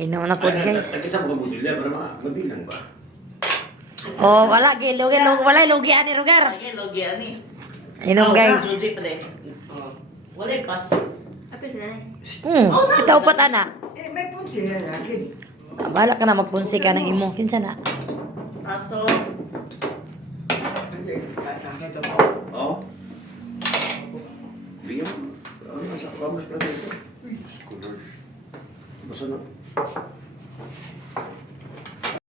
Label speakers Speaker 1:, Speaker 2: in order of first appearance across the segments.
Speaker 1: Inom na po guys.
Speaker 2: Nag-isa mo ka budilya para ma- mabilang ba?
Speaker 1: Oh, wala gi lugi lugi wala lugi ani lugar.
Speaker 3: Lagi, logi, ani.
Speaker 1: Inom guys.
Speaker 3: Logi pa din. Oh. Wala pas.
Speaker 4: Apil sila na
Speaker 1: Hmm, ikaw pa tana.
Speaker 5: Eh, may punsi yan lagi.
Speaker 1: Bala ka na magpunsi ka ng imo. Kinsa na?
Speaker 3: Aso.
Speaker 2: Oo. Bigyan mo. Ano nasa kamas pa dito? Uy, scholar. Basta na.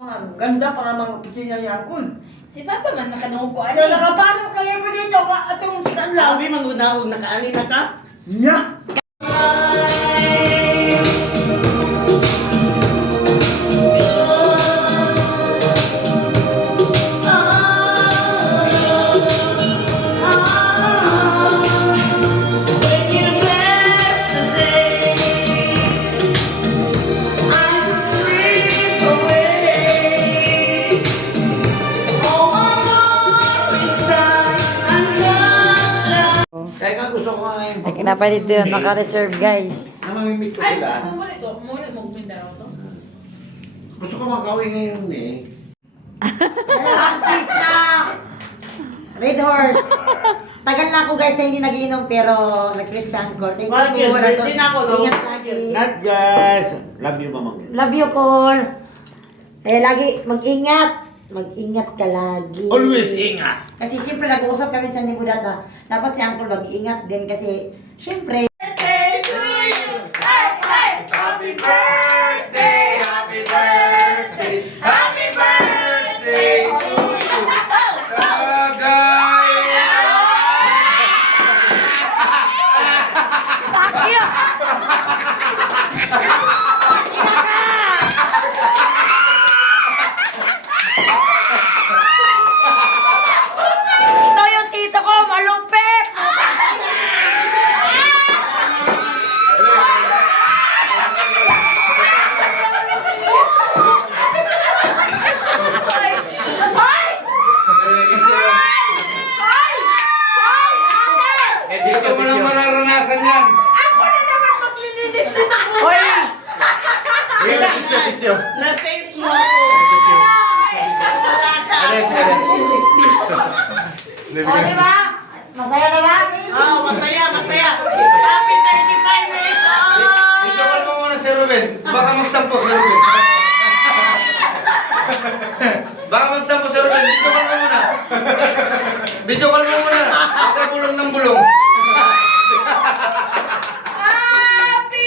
Speaker 5: Ang ganda para mga opisina ni Angkol.
Speaker 4: Si Papa man nakanong ko
Speaker 5: Ano, nakapasok kayo ko dito ka atong sanlaw.
Speaker 3: Sabi, magunahog, nakaani na ka?
Speaker 5: Nya!
Speaker 1: Ay, dito yun, naka-reserve guys.
Speaker 2: na mamimit ko sila.
Speaker 4: Muna ito, muna mo Mindanao to.
Speaker 2: Gusto ko makawin ngayon eh.
Speaker 1: Chief na! Red Horse. Tagal na ako guys na hindi nagiinom pero nag-click sa Angkor. Thank you. Wala
Speaker 3: Birthday na ako, no?
Speaker 1: Ingat lagi.
Speaker 2: Not guys. Love you, mamang.
Speaker 1: Love you, Col. Eh, lagi, mag-ingat. Mag-ingat ka lagi.
Speaker 2: Always ingat.
Speaker 1: Kasi siyempre nag-uusap kami sa Nibudat na dapat si Uncle mag-ingat din kasi siyempre
Speaker 2: Happy birthday! Happy birthday! Happy birthday to you! Tagay!
Speaker 1: Takyo! Ito yung tito ko, malupit!
Speaker 2: Edisyo,
Speaker 6: Ito mo nang mararanasan yan.
Speaker 1: Hoy!
Speaker 2: Edisyo, edisyo.
Speaker 3: Na-save mo ako.
Speaker 2: Ano yun, sige.
Speaker 1: O, di ba? Masaya na ba?
Speaker 3: Oh, masaya, masaya. Happy 35 years old!
Speaker 6: Ichokal mo muna si Ruben. Baka magtampo si Ruben. Baka magtampo si Ruben. Ichokal mo muna. Bichokal mo muna. Sa bulong ng bulong.
Speaker 1: Happy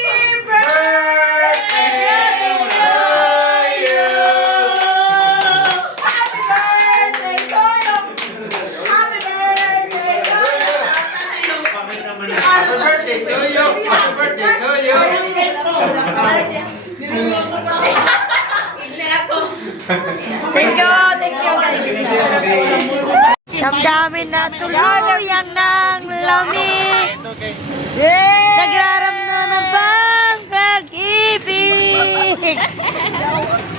Speaker 1: Happy birthday to you! Happy birthday to you!
Speaker 6: Happy birthday to you. Happy birthday to you.
Speaker 4: Niluluto pa tayo. Hindi ako.
Speaker 1: Thank you, thank you guys. Damdamin na tuluyan ng lamig. Nagraramdaman bang pag-ibig.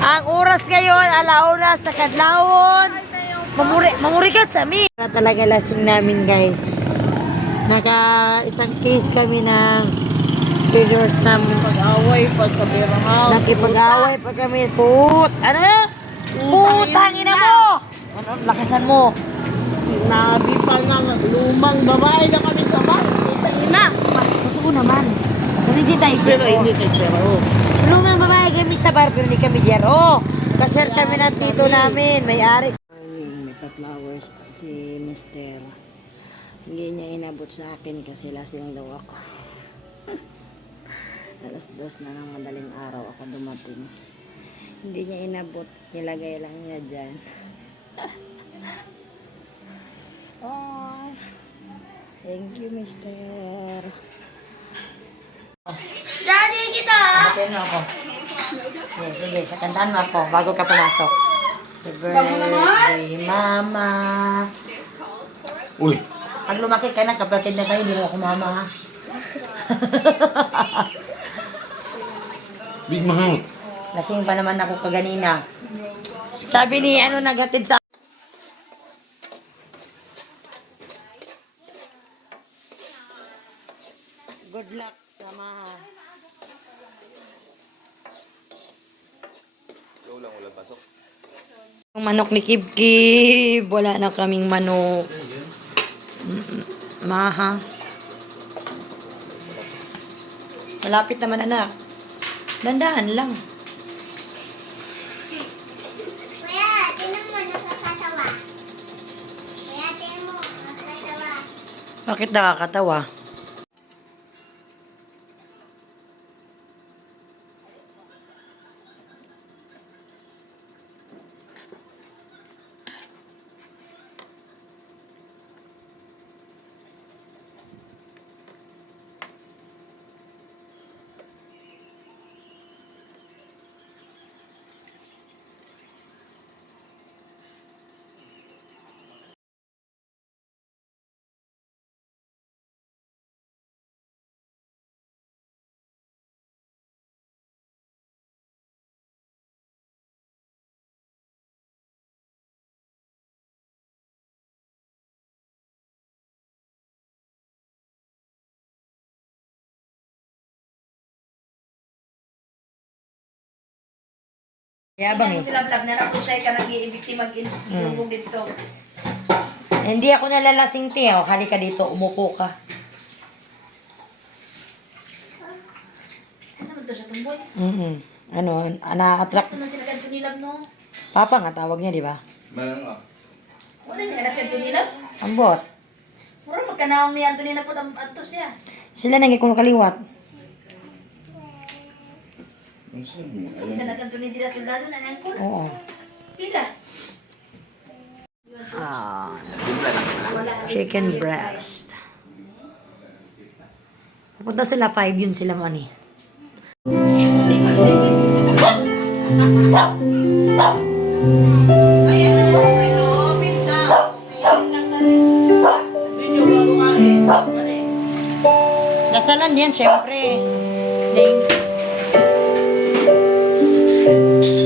Speaker 1: Ang oras ngayon, alauna sa kadlawon. Mamuri, mamurikat sa amin. Talaga lasing namin guys. Naka isang case kami ng figures namin.
Speaker 3: Pag-away pa sa beer house.
Speaker 1: Nakipag-away pa kami. Put! Ano? Putang ina mo! Ano? Lakasan mo.
Speaker 3: Sinabi pa nga, lumang babae na kami sa bar. Putang ina.
Speaker 1: Totoo naman. Pero hindi tayo
Speaker 3: Pero
Speaker 1: dito.
Speaker 3: hindi tayo pero.
Speaker 1: Lumang babae kami sa bar pero hindi kami diyaro. Kasir kami ng tito namin. May-ari. May pa-flowers si Mister. Hindi niya inabot sa akin kasi lasing daw ako. Alas dos na ng madaling araw ako dumating. Hindi niya inabot. Nilagay lang niya dyan. oh, thank you, Mister.
Speaker 4: Daddy kita!
Speaker 1: Hatiin mo ako. Sige, sige. Sa kantahan mo ako bago ka pumasok. Happy birthday, Mama.
Speaker 2: Uy.
Speaker 1: Pag lumaki ka na, kapatid na tayo, hindi mo ako mama, ha?
Speaker 2: Big Mahmoud.
Speaker 1: Lasing pa naman ako kaganina. Sabi ni, ano, naghatid sa... Yung manok ni Kib Kib. Wala na kaming manok. Maha. Malapit naman anak. Dandahan lang.
Speaker 7: Kuya, tinan
Speaker 1: Yabang eh.
Speaker 4: Sila vlog na lang kung siya ka nang iibigti mag-ilubog dito.
Speaker 1: Hindi ako nalalasing te. Oh. Halika dito, umupo ka.
Speaker 4: Ano naman to siya tumboy?
Speaker 1: Mm Ano, na-attract.
Speaker 4: Gusto man sila ganito nilab no?
Speaker 1: Papa nga tawag niya, di ba?
Speaker 6: Meron ka.
Speaker 4: Wala sila ganito nilab.
Speaker 1: Ambot.
Speaker 4: Mura magkanawang ni Antonina po ang ato siya.
Speaker 1: Sila nang ikuno kaliwat.
Speaker 4: Isa na sa Antonina dila soldado na nangkol.
Speaker 1: Oo.
Speaker 4: Pila.
Speaker 1: Ah, chicken breast. Pupunta sila 5 yun sila man eh. Dasalan yan, syempre. Ding. Kanta